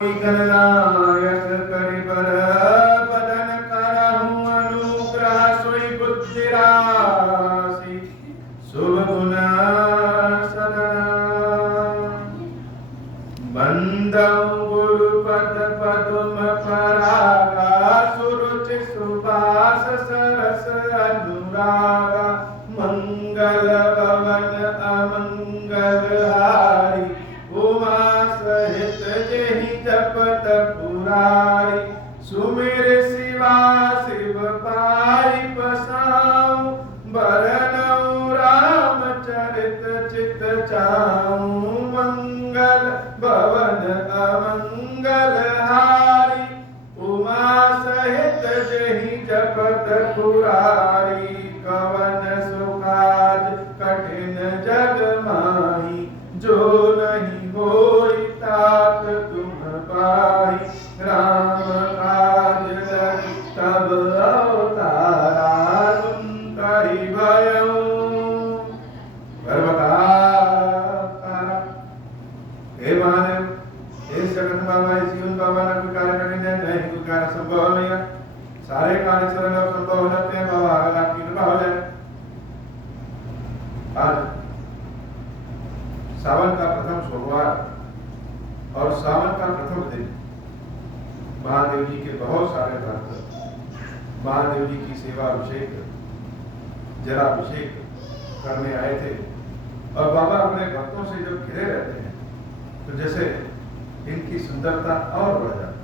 गणनायक करिबर बदन करहु अनुग्रह सोई बुद्धि राशि शुभ गुण सदना बंदौ गुरुपद पदुम परागा सुरुचि सुबास सरस अनुरागा मंगल भवन अमंगल हारी उमा सहित जेहि जपत पुरारी सुमिर शिवा शिव पाई पसाऊं बरनऊं राम चरित चित चाऊं मंगल भवन अमंगल हारी उमा सहित जेहि जपत पुरारी कवन सुकाज कठिन जग माही जो नहीं होई तात तुम पाई राम काज लगी तब अवतारा तुम कहि भयऊ हे महादेव हे जगत बाबा जीवन बाबा ना कोई कार्य कठिन है नहीं कोई कार्य संभव नहीं है सारे कार्य सरल और संभव हो जाते हैं बाबा अगर आपकी कृपा हो जाए। आज सावन का प्रथम सोमवार और सावन का प्रथम दिन महादेव जी के बहुत सारे भक्त महादेव जी की सेवा अभिषेक जलाभिषेक करने आए थे और बाबा अपने भक्तों से जब घिरे रहते हैं तो जैसे इनकी सुंदरता और बढ़ जाती।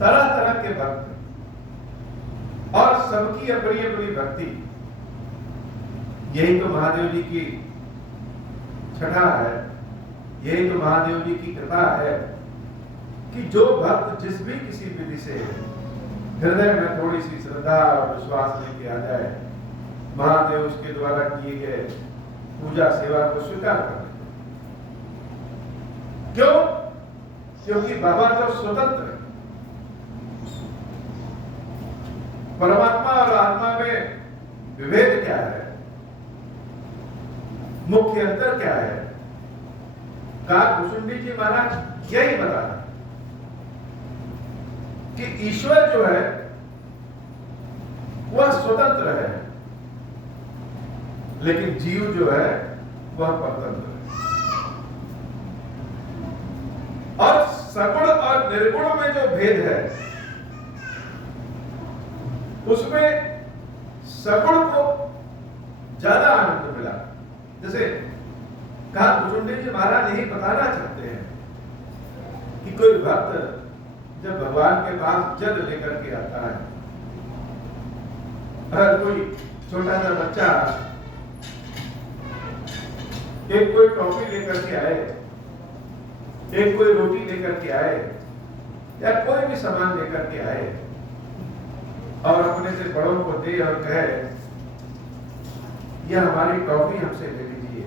तरह तरह के भक्त और सबकी अपनी अपनी भक्ति, यही तो महादेव जी की छठा है, यही तो महादेव जी की कृपा है कि जो भक्त जिस भी किसी विधि से हृदय में थोड़ी सी श्रद्धा और विश्वास लेके आ जाए महादेव उसके द्वारा किए गए पूजा सेवा को स्वीकार कर लेते। क्यों? क्योंकि बाबा तो स्वतंत्र है। परमात्मा और आत्मा में विभेद क्या है, मुख्य अंतर क्या है, काकभूषुंडी जी महाराज यही बता रहे कि ईश्वर जो है वह स्वतंत्र है लेकिन जीव जो है वह परतंत्र है। और सगुण और निर्गुण में जो भेद है उसमें सगुण को ज्यादा आनंद मिला। जैसे काकभूषुंडी जी महाराज यही बताना चाहते हैं कि कोई भक्त जब भगवान के पास जल लेकर के आता है, अगर कोई छोटा सा बच्चा एक कोई टॉफी लेकर के आए, एक कोई रोटी लेकर के आए या कोई भी सामान लेकर के आए और अपने से बड़ों को दे और कहे यह हमारी टॉफी हमसे ले लीजिए,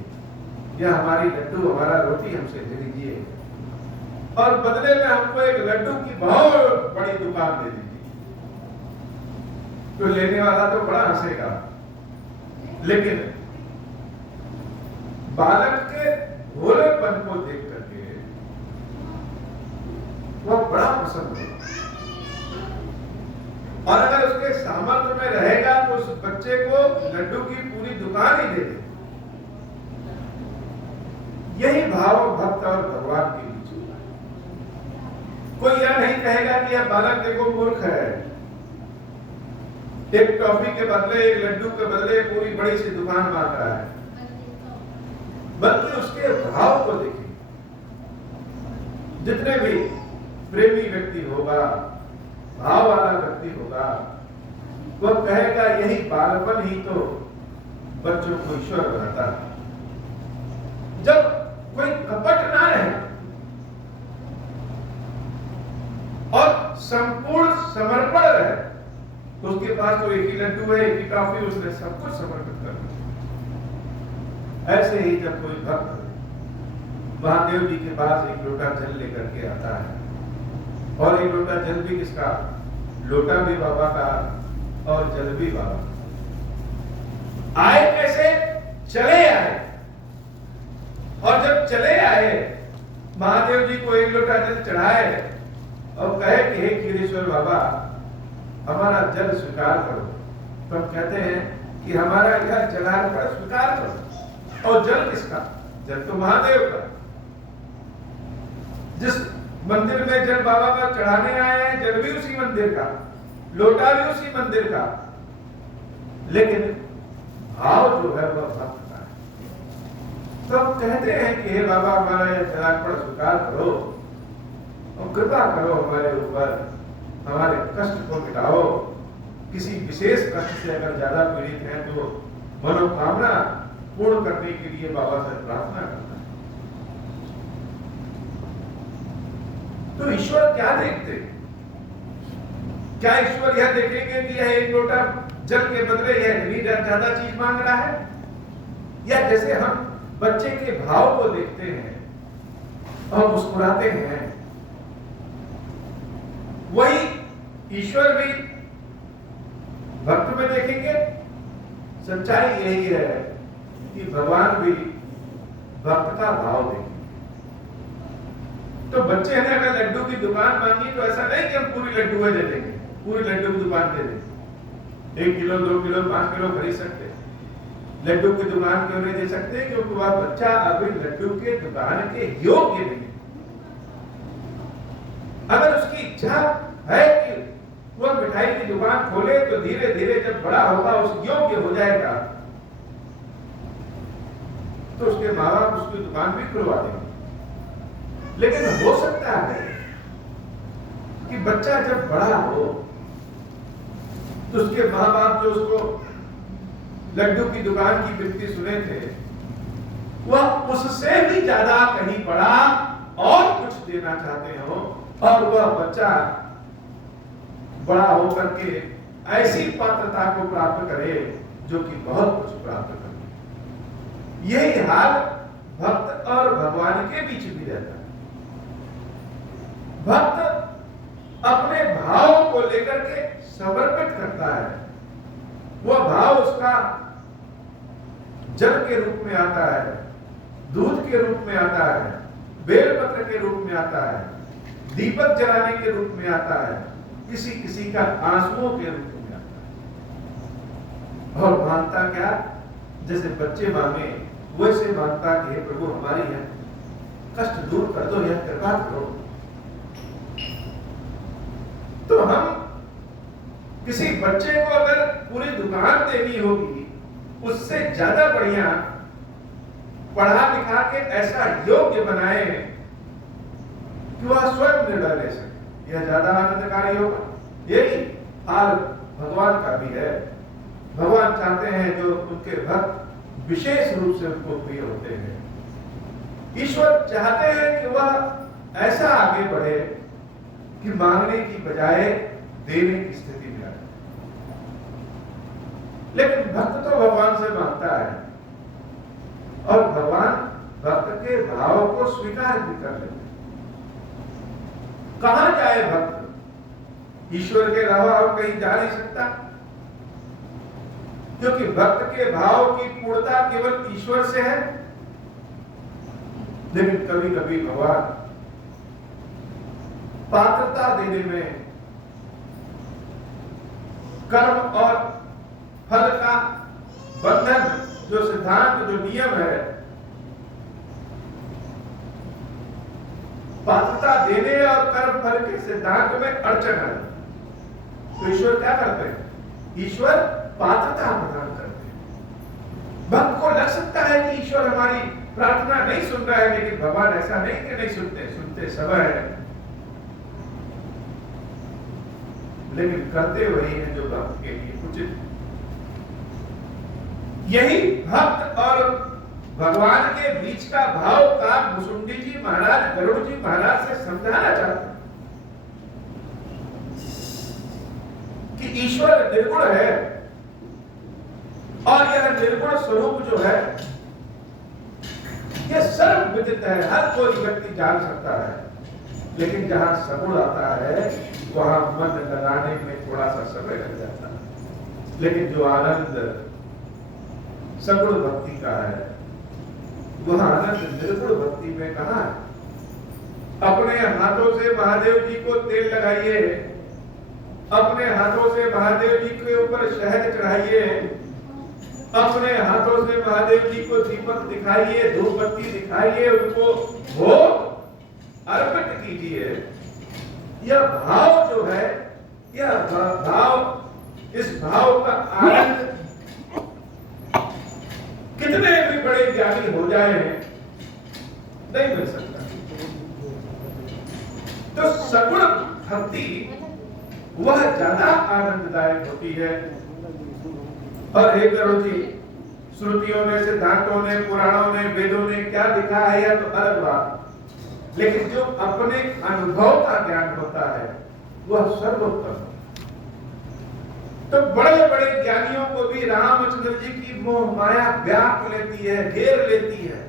यह हमारी लड्डू हमारा रोटी हमसे ले लीजिए और बदले में हमको एक लड्डू की बहुत बड़ी दुकान दे दीजिए, तो लेने वाला तो बड़ा हंसेगा लेकिन बालक के भोलेपन को देख करके वह बड़ा प्रसन्न होगा। और अगर उसके सामर्थ्य में रहेगा तो उस बच्चे को लड्डू की पूरी दुकान ही दे दे। यही भाव भक्त और भगवान के बीच होगा। कोई यह नहीं कहेगा कि यह बालक देखो मूर्ख है, एक टॉफी के बदले एक लड्डू के बदले पूरी बड़ी सी दुकान मांग रहा है, बल्कि उसके भाव को देखें। जितने भी प्रेमी व्यक्ति होगा, भाव वाला व्यक्ति होगा, वह कहेगा यही बालपन ही तो बच्चों को ईश्वर बनाता है। जब कोई कपट ना रहे और संपूर्ण समर्पण रहे तो उसके पास तो एक ही लड्डू है, एक ही टॉफी, उसने सब कुछ समर्पित कर दिया। ऐसे ही जब कोई भक्त महादेव जी के पास एक लोटा जल लेकर के आता है, और एक लोटा जल भी किसका, लोटा भी बाबा का और जल भी बाबा का। आए कैसे? चले आए, और जब चले आए महादेव जी को 1 लोटा जल चढ़ाए और कहे कि हे खीरेश्वर बाबा, हमारा जल स्वीकार करो। तो हम कहते हैं कि हमारा यह जलार्पण स्वीकार करो। और जल किसका? जल तो महादेव का। जिस मंदिर में जल बाबा पर चढ़ाने आए हैं, जल भी उसी मंदिर का, लोटा भी उसी मंदिर का, लेकिन भाव जो है वह भक्त का है। तो हम कहते हैं कि हे बाबा, हमारा यह जलार्पण स्वीकार करो और कृपा करो हमारे ऊपर, हमारे कष्ट को मिटाओ। किसी विशेष कष्ट से अगर ज्यादा पीड़ित हैं तो मनोकामना पूर्ण करने के लिए बाबा से प्रार्थना करना है। तो ईश्वर क्या देखते? क्या ईश्वर यह देखेंगे कि यह 1 लोटा जल के बदले यह इतनी ज्यादा चीज मांग रहा है? या जैसे हम बच्चे के भाव को देखते हैं और मुस्कुराते हैं, वही ईश्वर भी भक्त में देखेंगे। सच्चाई यही है कि भगवान भी भक्त का भाव देखेंगे। तो बच्चे ने अगर लड्डू की दुकान मांगी तो ऐसा नहीं कि हम पूरी लड्डू दे देंगे, पूरी लड्डू की दुकान दे देंगे। 1 किलो 2 किलो 5 किलो खरीद सकते हैं, लड्डू की दुकान क्यों नहीं दे सकते? क्योंकि वह बच्चा अभी लड्डू के दुकान के योग्य नहीं। अगर उसकी इच्छा है कि वह मिठाई की दुकान खोले तो धीरे धीरे जब बड़ा होगा, उस योग्य हो जाएगा, तो उसके माँ बाप उसकी दुकान भी खुलवा देंगे। लेकिन हो सकता है कि बच्चा जब बड़ा हो तो उसके माँ बाप जो उसको लड्डू की दुकान की बिकती सुने थे, वह उससे भी ज्यादा कहीं बड़ा और कुछ देना चाहते हो, और वह बच्चा बड़ा होकर के ऐसी पात्रता को प्राप्त करे जो कि बहुत कुछ प्राप्त करे। यही हाल भक्त और भगवान के बीच भी रहता है। भक्त अपने भाव को लेकर के समर्पित करता है। वह भाव उसका जल के रूप में आता है, दूध के रूप में आता है, बेलपत्र के रूप में आता है, दीपक जलाने के रूप में आता है, किसी किसी का आंसुओं के रूप में आता है। और मांगता क्या? जैसे बच्चे मांगे वैसे मांगता कि हे प्रभु, हमारी है कष्ट दूर कर दो, यह कृपा करो। तो हम किसी बच्चे को अगर पूरी दुकान देनी होगी, उससे ज्यादा बढ़िया पढ़ा लिखा के ऐसा योग्य बनाए कि वह स्वयं निर्णय ले सके, यह ज्यादा आनंदकारी होगा। यही हाल भगवान का भी है। भगवान चाहते हैं जो उनके भक्त विशेष रूप से उनको प्रिय होते हैं। ईश्वर चाहते हैं कि वह ऐसा आगे बढ़े कि मांगने की बजाय देने की स्थिति में आए। लेकिन भक्त तो भगवान से मांगता है और भगवान भक्त के भाव को स्वीकार भी कर लेते। कहां जाए भक्त? ईश्वर के अलावा और कहीं जा नहीं सकता, क्योंकि भक्त के भाव की पूर्णता केवल ईश्वर से है। लेकिन कभी कभी भगवान पात्रता देने में कर्म और फल का बंधन, जो सिद्धांत, जो नियम है, पात्रता देने और कर्म फल के सिद्धांत में अड़चन है। तो ईश्वर क्या करते हैं? ईश्वर पात्रता प्रदान करते हैं। भक्त को लग सकता है कि ईश्वर हमारी प्रार्थना नहीं सुन रहा है, लेकिन भगवान ऐसा नहीं कि नहीं सुनते, सुनते सब है, लेकिन करते वही है जो भक्त के लिए उचित है। यही भक्त और भगवान के बीच का भाव का मुसुंडी जी महाराज, गरुड़ जी महाराज से समझाना चाहते हैं कि ईश्वर निर्गुण है और यह निर्गुण स्वरूप जो है यह सर्वविदित है, हर कोई व्यक्ति जान सकता है। लेकिन जहां सगुण आता है वहां मन लगाने में थोड़ा सा समय लग जाता है। लेकिन जो आनंद सगुण भक्ति का है, वह आनंद निर्गुण भक्ति में कहां है? अपने हाथों से महादेव जी को तेल लगाइए, अपने हाथों से महादेव जी के ऊपर शहद चढ़ाइए, अपने हाथों से महादेव जी को दीपक दिखाइए, धूप बत्ती दिखाइए, उनको भोग अर्पित कीजिए। यह भाव जो है, यह भाव, इस भाव का आनंद कितने भी बड़े ज्ञानी हो जाए नहीं मिल सकता। तो सगुण भक्ति वह ज्यादा आनंददायक होती है। और हे करो जी, श्रुतियों ने, सिद्धांतों ने, पुराणों ने, वेदों ने क्या लिखा है यह तो अलग बात, लेकिन जो अपने अनुभव का ज्ञान होता है वह सर्वोत्तम। तो बड़े बड़े ज्ञानियों को भी रामचंद्र जी की मोह माया व्याप लेती है, घेर लेती है।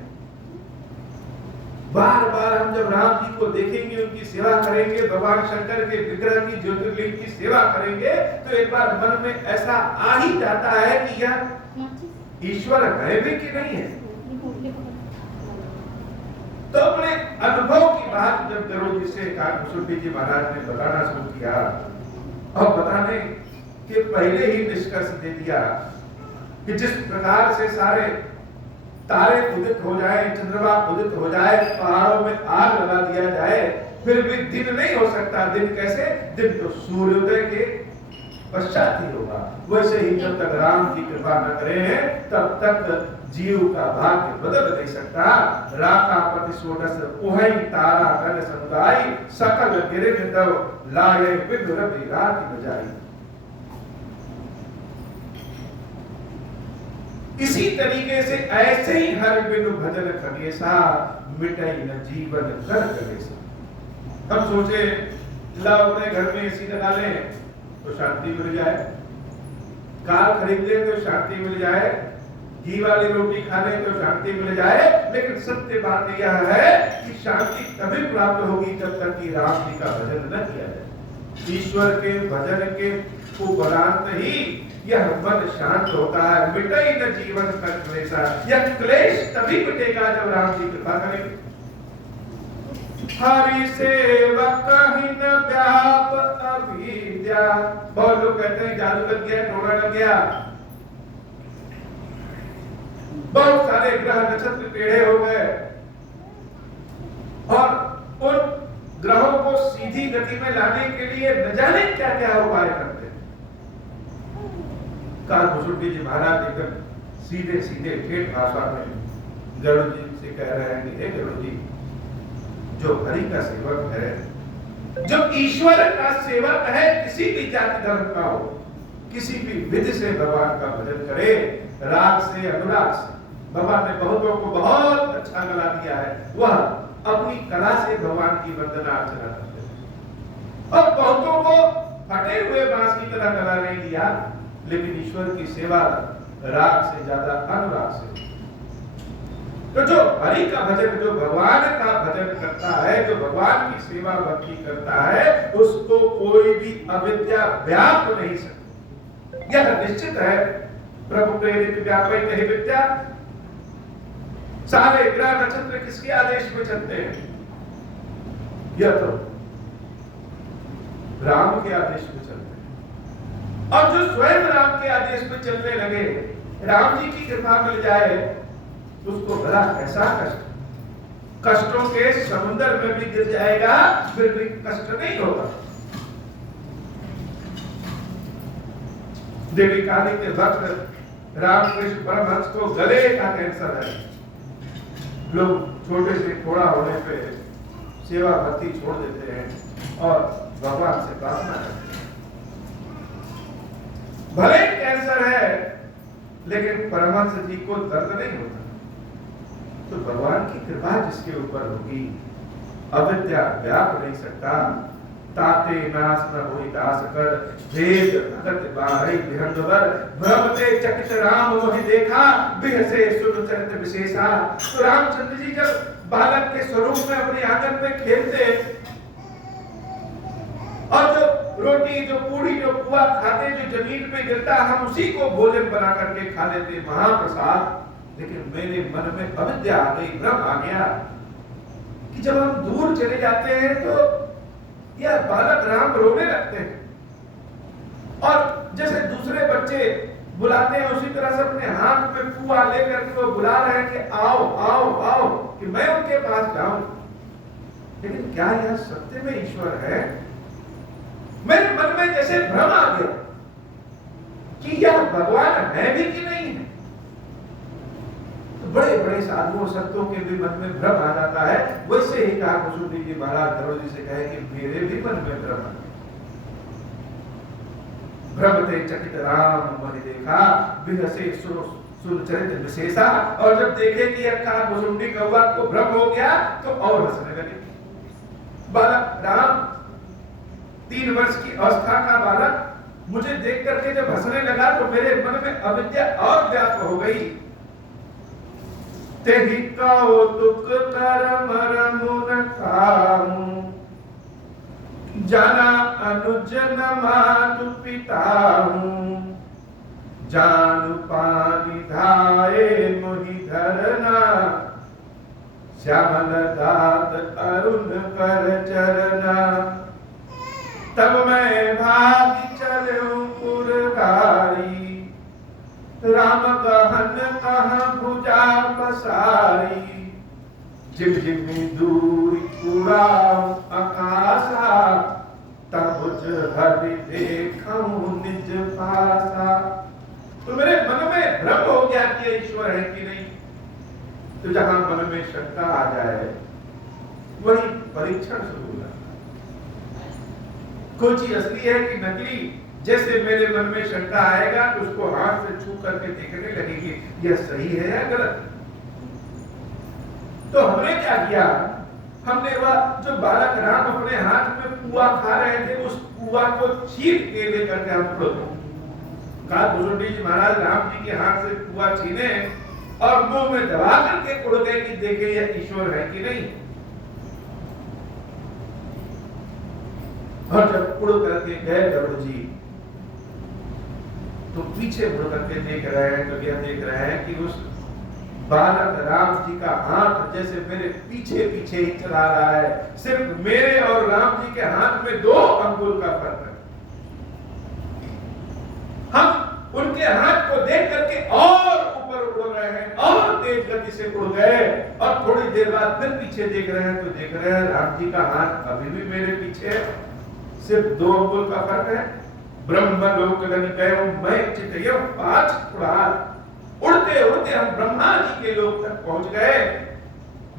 बार बार हम जब राम जी को देखेंगे, उनकी सेवा करेंगे, भगवान शंकर के विग्रह की, ज्योतिर्लिंग की सेवा करेंगे, तो एक बार मन में ऐसा आ ही जाता है कि यह ईश्वर है भी कि नहीं है। तो अपने अनुभव की बात जब करो, जिसे काकभूषुंडी जी महाराज ने बताना शुरू किया और बताने के पहले ही निष्कर्ष दे दिया कि जिस प्रकार से सारे तारे उदित हो जाए, चंद्रमा उदित हो जाए, पहाड़ों में आग लगा दिया जाए, फिर भी दिन नहीं हो सकता। दिन कैसे? दिन तो सूर्योदय के पश्चात ही होगा। वैसे ही जब तक राम की कृपा न करें तब तक जीव का भाग्य बदल नहीं सकता। राका पति सोडस उहै तारा गण समुदाय, सकल गिरिन तव लाए विघ्न रवि राति बजाई। इसी तरीके से ऐसे ही हर बिनु भजन खगेसा, मिटै न जीवन कर कलेसा। हम सोचे ला अपने घर में एसी लगा लें तो शांति मिल जाए, कार खरीद ले तो शांति मिल जाए, घी वाली रोटी खा ले तो शांति मिल जाए। लेकिन सत्य बात यह है कि शांति तभी प्राप्त होगी जब तक कि राम जी का भजन न किया जाए। ईश्वर के भजन के उपरांत ही यह मन शांत होता है। मिटै न जीवन कर क्लेशा, यह क्लेश तभी मिटेगा जब राम जी कृपा करेंगे। हरि सेवक हिन व्याप अविद्या। बहुत लोग कहते हैं जादू लग गया, टोना लग गया, बहुत सारे ग्रह नक्षत्र टेढ़े हो गए और उन ग्रहों को सीधी गति में लाने के लिए न जाने क्या क्या उपाय करते हैं। काकभूषुंडी जी महाराज एकदम सीधे सीधे ठेठ भाषा में गरुड़ जी से कह रहे हैं कि हे गरुड़ जी, जो हरि का सेवक है, जो ईश्वर का सेवक है, किसी भी जाति धर्म का हो, किसी भी विधि से भगवान का भजन करे, राग से, अनुराग से। भगवान ने बहुतों को बहुत अच्छा गला दिया है, वह अपनी कला से भगवान की वंदना अर्चना करते हैं। और बहुतों को फटे हुए बांस की तरह गला नहीं दिया, लेकिन ईश्वर की सेवा राग से ज्यादा अनुराग से। तो जो हरि का भजन, जो भगवान का भजन करता है, जो भगवान की सेवा भक्ति करता है, उसको कोई भी अविद्या व्याप नहीं सकती। यह निश्चित है। प्रभु प्रेरित व्यापै कहि विद्या। सारे ग्रह नक्षत्र किसके आदेश में चलते हैं? यह तो राम के आदेश में चलते हैं। और जो स्वयं राम के आदेश में चलने लगे, राम जी की कृपा मिल जाए, उसको भला कैसा कष्ट, कष्टों के समुद्र में भी गिर जाएगा फिर भी कष्ट नहीं होगा। देवी काली के भक्त रामकृष्ण परमहंस को गले का कैंसर है। लोग छोटे से थोड़ा होने पे सेवा भक्ति छोड़ देते हैं और भगवान से प्रार्थना करते हैं। भले कैंसर है लेकिन परमहंस जी को दर्द नहीं होता। तो भगवान की कृपा जिसके ऊपर होगी, अविद्या व्याप नहीं सकता। ताते नाश न होई दास कर, वेद भगत बाहै विहंगवर, भ्रमते चकित राम मोहि देखा, बिहसे सुन चरित विशेषा। तो रामचंद्र जी जब बालक के स्वरूप में अपने आंगन में खेलते और जो रोटी, जो पूड़ी, जो पुआ खाते, जो जमीन पे गिरता, हम उसी को भोजन बना करके खा लेते, महाप्रसाद। लेकिन मेरे मन में अविद्या आ गई, भ्रम आ गया कि जब हम दूर चले जाते हैं तो यह बालक राम रोने लगते हैं, और जैसे दूसरे बच्चे बुलाते हैं उसी तरह से अपने हाथ में कुआ लेकर के वो बुला रहे हैं कि आओ आओ आओ, कि मैं उनके पास जाऊं। लेकिन क्या यह सत्य में ईश्वर है? मेरे मन में जैसे भ्रम आ गया कि यह भगवान है भी कि नहीं है। तो बड़े बड़े साधुओं संतों के भी मन में भ्रम आ जाता है। वैसे ही कहा कुसुम जी महाराज दरोजी से कहे कि मेरे भी मन में भ्रम आ गया। भ्रमते चकित राम मोहि देखा, विहसे सुर चरित विशेषा। और जब देखे कि अक्का कुसुंडी कौवा को भ्रम हो गया तो और हंसने लगे। बालक राम 3 वर्ष की अवस्था का बालक मुझे देख करके जब हंसने लगा तो मेरे मन में अविद्या और व्याप्त हो गई। तेहि कौतुक कर मर मुन कामु, जाना अनुज न मातु पिता हूँ, जानु पानी धाये मोहि धरना, श्यामल दात अरुण कर चरना। तब मैं भागी चलूं पुरगारी, राम कहन कहाँ भुजा पसारी। जिम जिमी दूर उड़ाऊं आकाशा, तब हरि देखूं निज पासा। तो मेरे मन में भ्रम हो गया कि ईश्वर है कि नहीं। तो जहां मन में शंका आ जाए वही परीक्षण शुरू हो जाता है। कोई चीज असली है कि नकली, जैसे मेरे मन में शंका आएगा तो उसको हाथ से छू करके देखने लगेगी यह सही है या गलत। तो हमने क्या किया, हमने वह जो बालक राम अपने हाथ में कुआ खा रहे थे उस कुआ को छीन के लेकर के हम उड़ गए। कहा कुसुंडी जी महाराज राम जी के हाथ से कुआ छीने और मुंह में दबा करके उड़ गए कि देखे यह ईश्वर है कि नहीं। और जब उड़ करके गए गरुड़ जी तो पीछे मुड़ करके देख रहे हैं तो यह देख रहे हैं कि उस बालक राम जी का हाथ जैसे मेरे पीछे पीछे ही चला रहा है। सिर्फ मेरे और राम जी के हाथ में 2 अंगुल का फर्क है। हम उनके हाथ को देख करके और ऊपर उड़ रहे हैं और तेज गति से उड़ गए, और थोड़ी देर बाद फिर पीछे देख रहे हैं तो देख रहे हैं राम जी का हाथ अभी भी मेरे पीछे है, सिर्फ 2 अंगुल का फर्क है। ब्रह्म लोक गयो मैं चितयो 5 उड़ाल। उड़ते उड़ते हम ब्रह्मा जी के लोक तक पहुंच गए।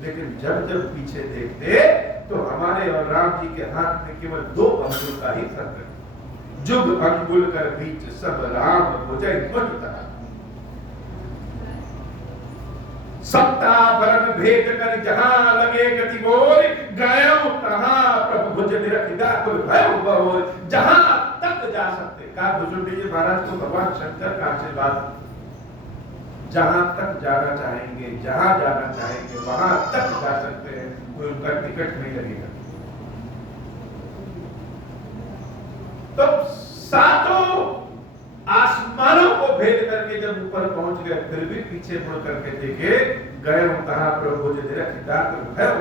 लेकिन जब जब पीछे देखते तो हमारे और राम जी के हाथ में केवल 2 अंगुल का ही फर्क है। जुग अंगुल कर बीच सब राम भुजै मोहिता, सप्ता बरन भेद कर जहां लगे गति मोर, गयो तहां प्रभु भुज निरख व्याकुल भयो बहुर। जहां तक जा सकते, कहा कुसुंडी जी महाराज को भगवान शंकर का आशीर्वाद, जहां तक जाना चाहेंगे जहां जाना चाहेंगे वहां तक जा सकते हैं, कोई उनका टिकट नहीं लगेगा। तो 7 आसमानों को भेद करके जब ऊपर पहुंच गए फिर भी पीछे मुड़ करके देखे, गए कहा प्रभु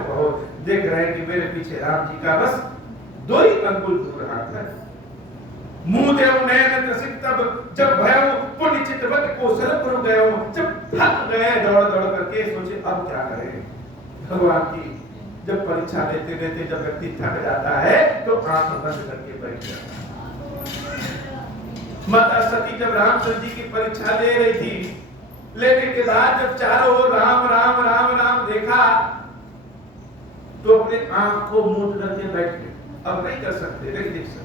बहुत देख रहे हैं कि मेरे पीछे राम जी का बस 2 ही अंगुल दूर हाथ है। मुंह देव नयन त्रसित तब जब भयो, पुण्य चितवत को सरपुर गयो। जब थक गए दौड़ दौड़ करके सोचे अब क्या करें। भगवान की जब परीक्षा लेते लेते जब व्यक्ति थक जाता है तो आंख बंद करके बैठ जाता है। माता सती जब रामचंद्र जी की परीक्षा ले रही थी, लेने के बाद जब चारों ओर राम राम राम राम देखा तो अपने आंख को मूंद करके बैठ गए। अब नहीं कर सकते, नहीं देख सकते।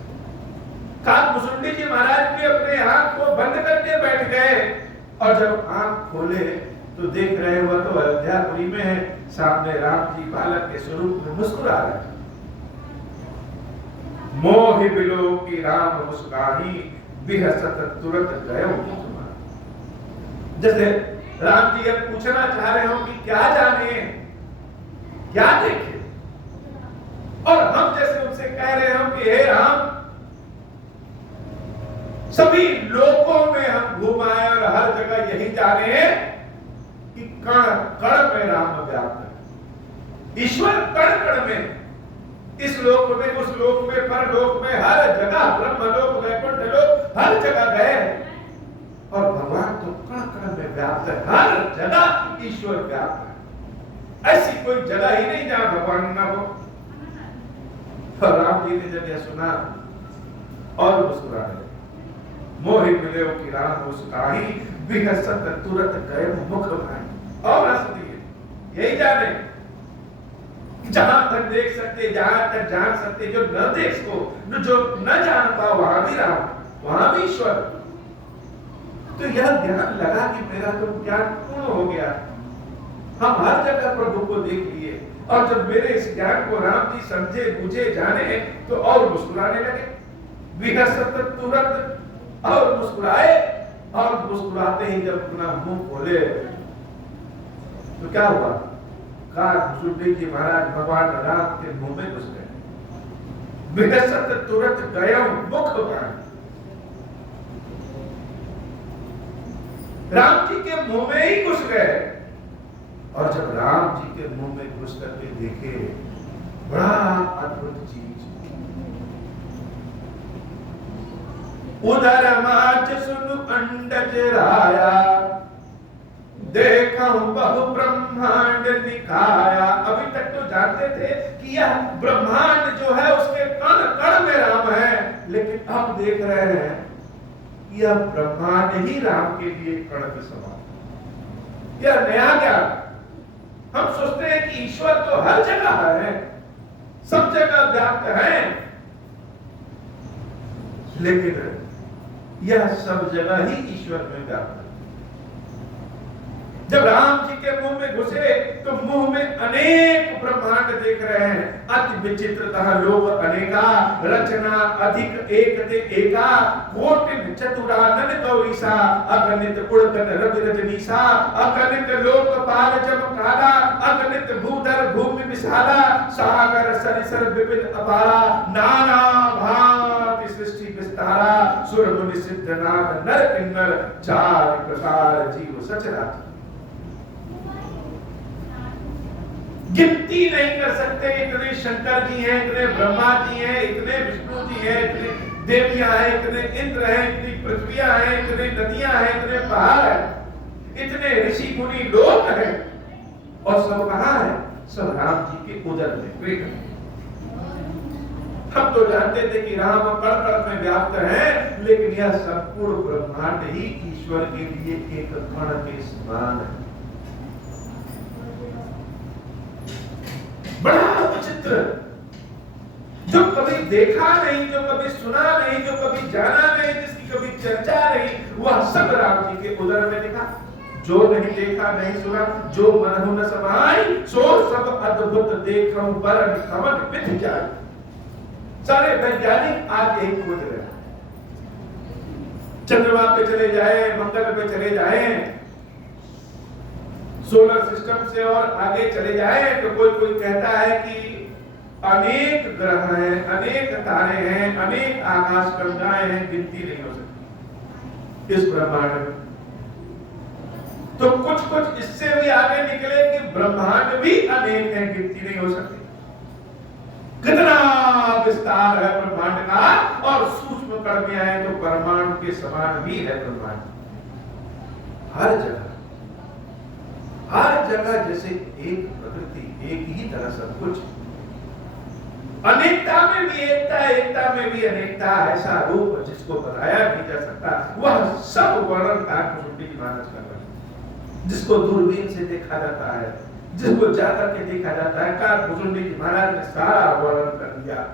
कुसुंडी जी महाराज भी अपने आंख को बंद करके बैठ गए, और जब आंख खोले तो देख रहे हुआ तो अयोध्यापुरी में है, सामने राम जी बालक के स्वरूप में मुस्कुरा रहे। मोहि बिलो की राम मुस्काही, बिहसत तुरंत गयो। जैसे राम जी अब पूछना चाह रहे हो कि क्या जाने, क्या देखे, और हम जैसे उनसे कह रहे हो कि हे राम सभी लोकों में हम घुमाए और हर जगह यही जाने कि कण कण में राम व्याप्त है। ईश्वर कण कण में, इस लोक में, उस लोक में, परलोक में, हर जगह, ब्रह्मलोक, वैकुंठ लोक, हर जगह गए। और भगवान तो कण कण में व्याप्त है, हर जगह ईश्वर व्याप्त है। ऐसी कोई जगह ही नहीं जहां भगवान ना हो। और राम जी ने जब यह सुना और मुस्कुराने लगे। मोहि मिले कि राम मुस्कुराही, बिहसत तुरत गए मुख भाई। और हंस दिए। यही जाने जहां तक देख सकते, जहां तक जान सकते, जो न देख सको, जो न जान पाओ, वहां भी राम, वहां भी ईश्वर। तो यह ध्यान लगा कि मेरा तो ज्ञान पूर्ण हो गया, हम हर जगह प्रभु को देख लिए। और जब मेरे इस ज्ञान को राम जी समझे, बुझे, जाने, तो और मुस्कुराने लगे। विहसत तुरंत और मुस्कुराए। और मुस्कुराते ही जब अपना मुंह खोले तो क्या हुआ? काल जी महाराज भगवान राम के मुंह में घुस गए। विहसत तुरंत गया मुख भाई। राम जी के मुंह में ही घुस गए। और जब राम जी के मुंह में घुस करके देखे, बड़ा अद्भुत चीज। उधर माच सुनु अंडज राया, देखा बहु ब्रह्मांड दिखाया। अभी तक तो जानते थे कि यह ब्रह्मांड जो है उसके कण कण में राम है, लेकिन अब देख रहे हैं यह ब्रह्मांड ही राम के लिए कण के समान। यह नया ज्ञान। हम सोचते हैं कि ईश्वर तो हर जगह है, सब जगह व्याप्त है, लेकिन यह सब जगह ही ईश्वर में व्याप्त है। जब राम जी के मुंह में घुसे तो मुंह में अनेक ब्रह्मांड देख रहे हैं। अति विचित्रतः लोक अनेका, रचना अधिक एक ते एका, कोटिन चतुरानन गौरीसा, अगणित उड़गन रवि रजनीसा, अगणित लोकपाल चमकाला, अगणित भूधर भूमि विशाला, सागर सरिसर विपिन अपारा, नाना भांति सृष्टि विस्तारा, सुर मुनि सिद्ध नाग नर किन्नर, चार प्रकार जीव सचराचर। गिनती नहीं कर सकते, इतने शंकर जी हैं, इतने ब्रह्मा जी हैं, इतने विष्णु जी हैं, इतने देवियां हैं, इतने इंद्र हैं, इतनी पृथ्वियां हैं, इतने नदियां हैं, इतने पहाड़ हैं, इतने ऋषि मुनि लोग हैं। और सब कहां है? सब राम जी के उदर में, पेट में। हम तो जानते थे कि राम कण कण में व्याप्त है, लेकिन यह संपूर्ण ब्रह्मांड ही ईश्वर के लिए एक कण के समान है। बड़ा विचित्र, जो कभी देखा नहीं, जो कभी सुना नहीं, जो कभी जाना नहीं, जिसकी कभी चर्चा नहीं, वह सब राम जी के उदर में दिखा। जो नहीं देखा, नहीं सुना, जो मन न समाई, सो सब अद्भुत देखम बरन कमन विधि जाए। सारे वैज्ञानिक आज यही खोज रहे हैं। चंद्रमा पे चले जाए, मंगल पे चले जाए, सोलर सिस्टम से और आगे चले जाए, तो कोई कोई कहता है कि अनेक ग्रह हैं, अनेक तारे हैं, अनेक आकाशगंगाएं हैं, गिनती नहीं हो सकती इस ब्रह्मांड में। तो कुछ कुछ इससे भी आगे निकले कि ब्रह्मांड भी अनेक हैं, गिनती नहीं हो सकती। कितना विस्तार है ब्रह्मांड का, और सूक्ष्म कण में आए तो परमाणु के समान भी है ब्रह्मांड। हर जगह, हर जगह जैसे एक प्रकृति, एक ही तरह सब कुछ। अनेकता में भी एकता, एकता में भी अनेकता। ऐसा रूप जिसको बताया नहीं जा सकता, वह सब वर्णन काकभुजंडी महाराज कर रहे हैं। जिसको दूरबीन से देखा जाता है, जिसको जाकर के देखा जाता है, काकभुजंडी महाराज ने सारा वर्णन कर दिया।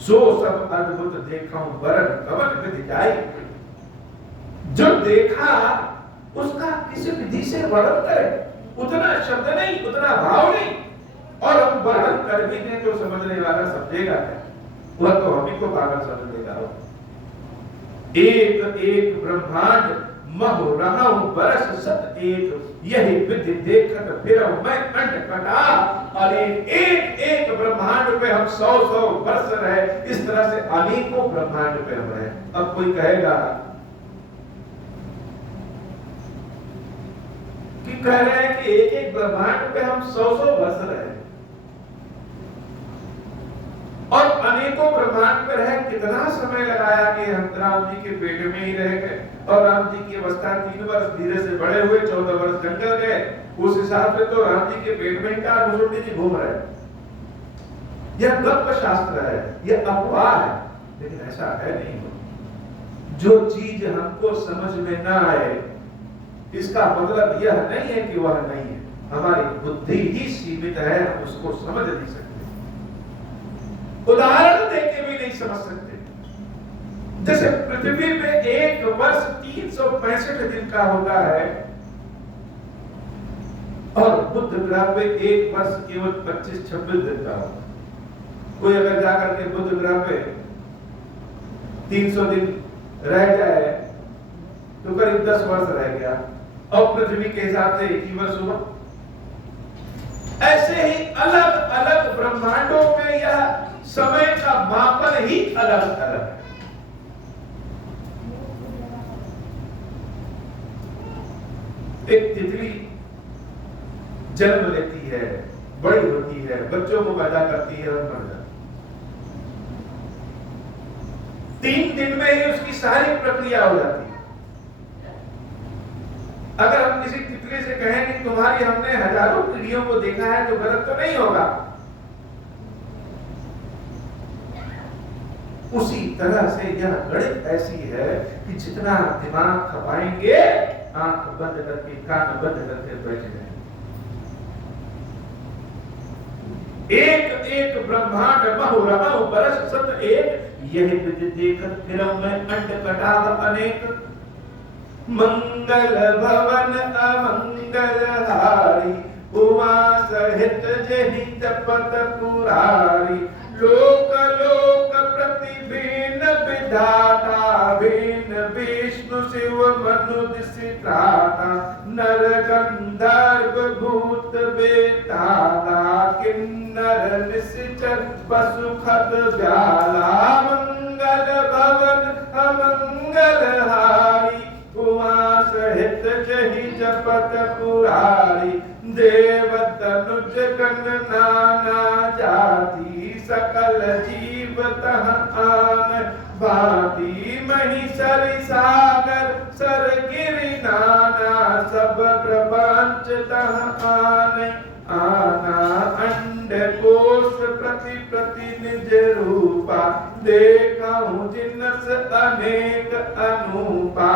सो सब अद्भुत देखा वरण कवन विधि जाई। जो देखा उसका किसी विधि से वर्णन करें, उतना शब्द नहीं, उतना भाव नहीं। और हम वर्णन कर भी दें तो समझने वाला समझेगा क्या? वह तो हम ही को पागल समझ लेगा। एक एक ब्रह्मांड मह रहा हूं बरस सत एक, यही विधि देखत फिर मैं कंठ कटा। और एक एक ब्रह्मांड पे हम 100 वर्ष रहे, इस तरह से अनेकों ब्रह्मांड पे हम रहे। अब कोई कहेगा कि कह रहे हैं कि एक एक ब्रह्मांड पे हम 100-100 वर्ष रहे और अनेकों ब्रह्मांड पर है। कितना समय लगाया कि हम राम जी के पेट में ही रह गए और राम जी की अवस्था 3 वर्ष धीरे से बड़े हुए, 14 वर्ष जंगल गए। उस हिसाब से तो राम जी के पेट में ही काकभुसुंडी जी घूम रहे। यह गप्प शास्त्र है, यह अफवाह है, लेकिन ऐसा है नहीं। जो चीज हमको समझ में ना आए इसका मतलब यह नहीं है कि वह नहीं है। हमारी बुद्धि ही सीमित है, हम उसको समझ नहीं सकते, उदाहरण देके भी नहीं समझ सकते। जैसे पृथ्वी पे एक वर्ष 365 दिन का होता है और बुध ग्रह पे एक वर्ष केवल 25-26 दिन का होता है। कोई अगर जाकर के बुध ग्रह पे 300 दिन रह जाए तो करीब 10 वर्ष रह गया और पृथ्वी के हिसाब से एक ही वर्ष हुआ। ऐसे ही अलग अलग ब्रह्मांडों में यह समय का मापन ही अलग अलग है। एक तितली जन्म लेती है, बड़ी होती है, बच्चों को पैदा करती है और मर जाती है। 3 दिन में ही उसकी सारी प्रक्रिया हो जाती है। अगर हम किसी तितली से कहें कि तुम्हारी हमने हजारों पीढ़ियों को देखा है तो गलत तो नहीं होगा। उसी तरह से यह गणित ऐसी है कि जितना दिमाग खपाएंगे, आंख बंद करके, कान बंद करके बैठ जाएंगे। एक एक ब्रह्मांड बहुरहु बरस सत एक, यही विधि देखत फिरौ मैं अंड कटाव अनेक। मंगल भवन अमंगल हारी, उमा सहित जहि जपत पुरारी। लोक लोक प्रतिबिन विधाता, बिन विष्णु शिव मनु दिसित्राता। नर गंधर्व भूत बेताला, किन्नर निश्चर पशु खद व्याला। मंगल भवन अमंगल हारी, उमा सहित जहि जपत पुरारी। देव तनुज गण नाना जाति, सकल जीव तह आन भांति। महिषर सागर सर गिरि नाना, सब प्रपंच तह आन आना। अंड कोश प्रति प्रति निज रूपा, देखहु जिनस अनेक अनूपा।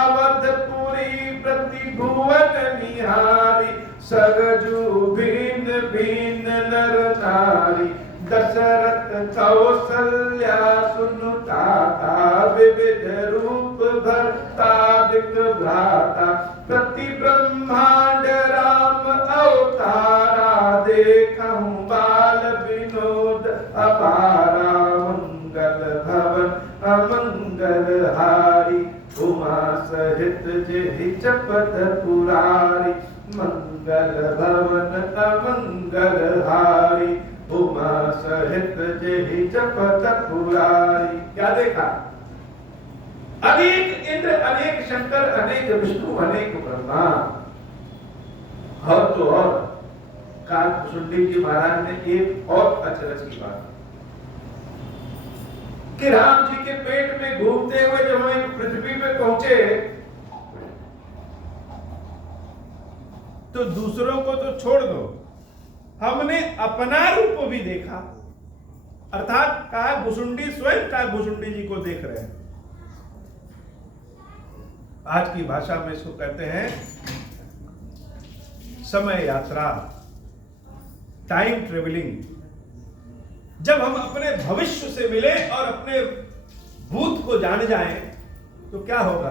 अवधपुरी प्रति भुवन निहारी, सरजू भिन्न भिन्न नर नारी। दशरथ कौसल्या सुनुताता, विविध रूप भरतादिक भ्राता। प्रति ब्रह्मांड राम अवतारा, देखहु बाल विनोद अपारा। मंगल भवन अमंगल हारी, उमा सहित जहि जपत पुरारी। मंगल भवन अमंगल हारी, उमा सहित जहि जपत पुरारी। क्या देखा? अनेक इंद्र, अनेक शंकर, अनेक विष्णु, अनेक ब्रह्मा। और तो और काकभुसुंडी जी महाराज ने एक और अचरज की बात कि राम जी के पेट में घूमते हुए जब हम पृथ्वी पे पहुंचे तो दूसरों को तो छोड़ दो, हमने अपना रूप भी देखा। अर्थात काकभुसुंडी स्वयं काकभुसुंडी जी को देख रहे हैं। आज की भाषा में इसको कहते हैं समय यात्रा, टाइम ट्रेवलिंग। जब हम अपने भविष्य से मिले और अपने भूत को जान जाएं तो क्या होगा?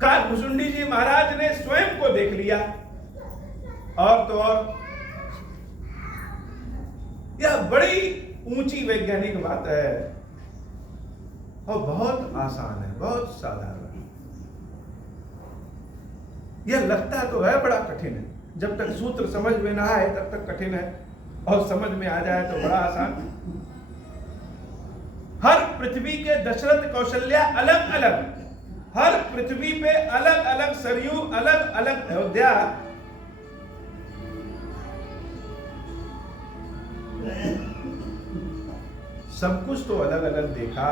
काकभुसुंडी जी महाराज ने स्वयं को देख लिया। और तो और यह बड़ी ऊंची वैज्ञानिक बात है और बहुत आसान है, बहुत साधारण है। यह लगता तो है बड़ा कठिन है, जब तक सूत्र समझ में ना आए तब तक कठिन है, और समझ में आ जाए तो बड़ा आसान। हर पृथ्वी के दशरथ कौशल्या अलग अलग हर पृथ्वी पे अलग अलग सरयू, अलग अलग अयोध्या, सब कुछ तो अलग अलग देखा,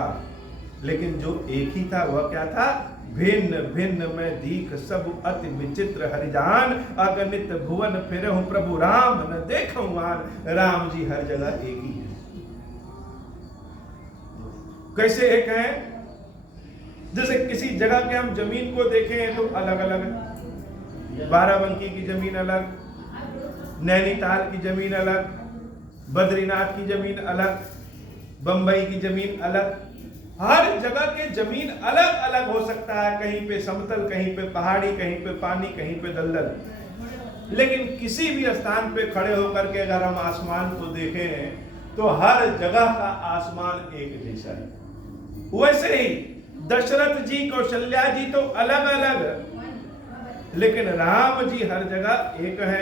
लेकिन जो एक ही था वह क्या था? भिन्न भिन्न में दीख सब अति विचित्र हरिजान, अगणित भुवन फिरहु प्रभु राम न देखहु आन। राम जी हर जगह एक ही है। कैसे एक है? जैसे किसी जगह के हम जमीन को देखें तो अलग अलग, बाराबंकी की जमीन अलग, नैनीताल की जमीन अलग, बद्रीनाथ की जमीन अलग, बंबई की जमीन अलग। हर जगह के जमीन अलग अलग हो सकता है, कहीं पे समतल, कहीं पे पहाड़ी, कहीं पे पानी, कहीं पे दलदल। लेकिन किसी भी स्थान पे खड़े होकर के अगर हम आसमान को देखें तो हर जगह का आसमान एक जैसा है। वैसे ही दशरथ जी, कौशल्या जी तो अलग अलग, लेकिन राम जी हर जगह एक है।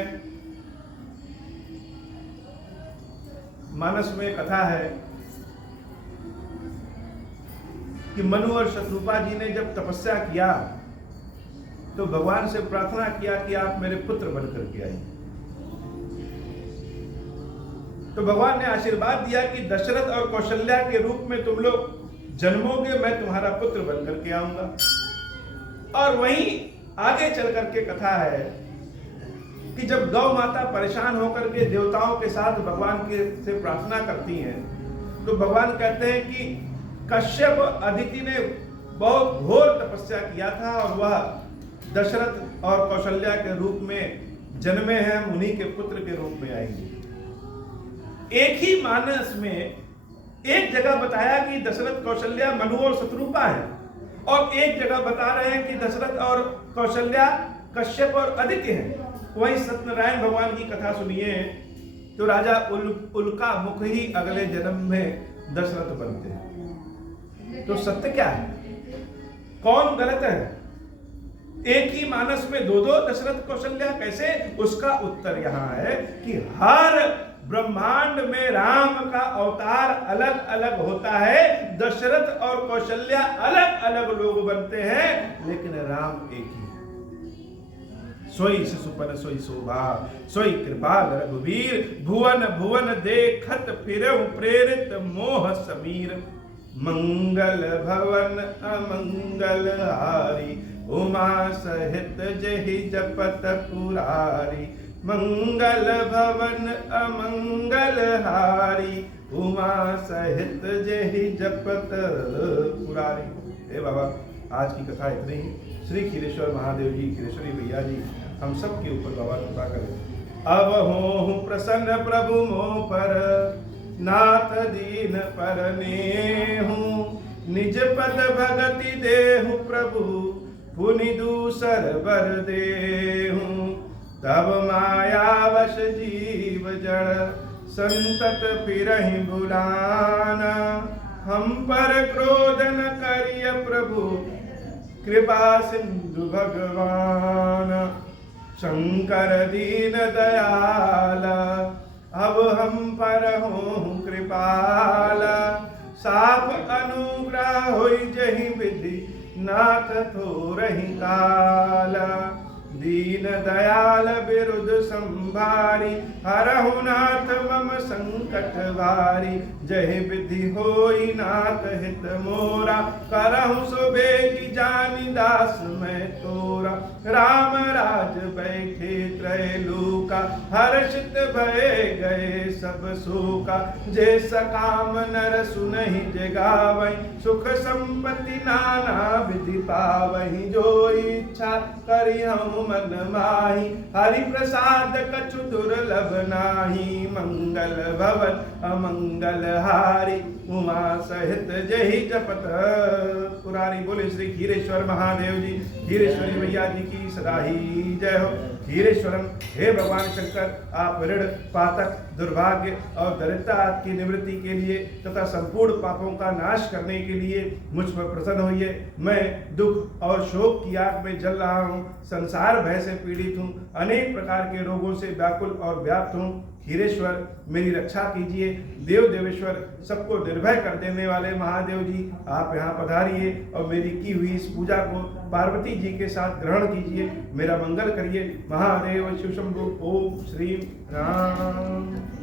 मानस में कथा है कि मनु और शत्रुपा जी ने जब तपस्या किया तो भगवान से प्रार्थना किया कि आप मेरे पुत्र बनकर के आइए। तो भगवान ने आशीर्वाद दिया कि दशरथ और कौशल्या के रूप में तुम लोग जन्मोगे, मैं तुम्हारा पुत्र बनकर के आऊंगा। और वहीं आगे चल करके कथा है कि जब गौ माता परेशान होकर के देवताओं के साथ भगवान के से प्रार्थना करती हैं, तो भगवान कहते हैं कि कश्यप अदिति ने बहुत घोर तपस्या किया था और वह दशरथ और कौशल्या के रूप में जन्मे हैं, उन्हीं के पुत्र के रूप में आएंगे। एक ही मानस में एक जगह बताया कि दशरथ, कौशल्या, मनु और शत्रुपा है, और एक जगह बता रहे हैं कि दशरथ और कौशल्या कश्यप और आदित्य हैं। वहीं सत्यनारायण भगवान की कथा सुनिए तो राजा उल्का मुख ही अगले जन्म में दशरथ बनते हैं। तो सत्य क्या है, कौन गलत है? एक ही मानस में दो दो दशरथ कौशल्या कैसे? उसका उत्तर यहां है कि हर ब्रह्मांड में राम का अवतार अलग अलग होता है। दशरथ और कौशल्या अलग अलग लोग बनते हैं, लेकिन राम एक ही है। सोई शिशुपन सोई शोभा, सोई कृपाल रघुवीर, भुवन भुवन देखत फिरहु प्रेरित मोह समीर। मंगल भवन अमंगल हारी, उमा सहित जहि जपत पुरारी। मंगल भवन अमंगल हारी, उमा सहित जहि जपत पुरारी। हे बाबा, आज की कथा इतनी ही। श्री खीरेश्वर महादेव जी, खीरेश्वरी भैया जी हम सब के ऊपर बाबा कृपा करें। अब हो प्रसन्न प्रभु मोह पर, नाथ दीन पर नेहु। निज पद भगति देहु प्रभु, पुनि दूसर बर देहु। तब मायावश जीव जड़, संतत फिरहि भुलाना। हम पर क्रोध न करिय प्रभु, कृपा सिंधु भगवान। शंकर दीन दयाला, अब हम पर हो कृपाला। साप अनुग्रह होई जहि विधि, नाथ थोरहि काला। दीन दयाल बिरुद संभारी, हरहु नाथ मम संकट भारी। जय विधि होई नाथ हित मोरा, करहु सुबेगी जानि दास मैं तोरा। राम राज बैठे त्रैलोका, हर्षित भय गए सब शोका। जे सकाम नर सुनहि जगावै, सुख संपत्ति नाना विधि पावहि। जो इच्छा करिहु मन माही, हरि प्रसाद कछु दुर्लभ नाही। मंगल भवन अमंगल हारी, उमा सहित जहि जपत पुरारी। बोले श्री खीरेश्वर महादेव जी, खीरेश्वरी मैया जी की सदा ही जय हो। खीरेश्वरम, हे भगवान शंकर, आप ऋण, पातक, दुर्भाग्य और दरिद्रता की निवृत्ति के लिए तथा संपूर्ण पापों का नाश करने के लिए मुझ पर प्रसन्न होइए। मैं दुख और शोक की आग में जल रहा हूँ, संसार भय से पीड़ित हूँ, अनेक प्रकार के रोगों से व्याकुल और व्याप्त हूँ। हीरेश्वर मेरी रक्षा कीजिए। देव देवेश्वर सबको निर्भय कर देने वाले महादेव जी आप यहाँ पधारिए और मेरी की हुई इस पूजा को पार्वती जी के साथ ग्रहण कीजिए, मेरा मंगल करिए। महादेव शिव शंभु। ओम श्री राम।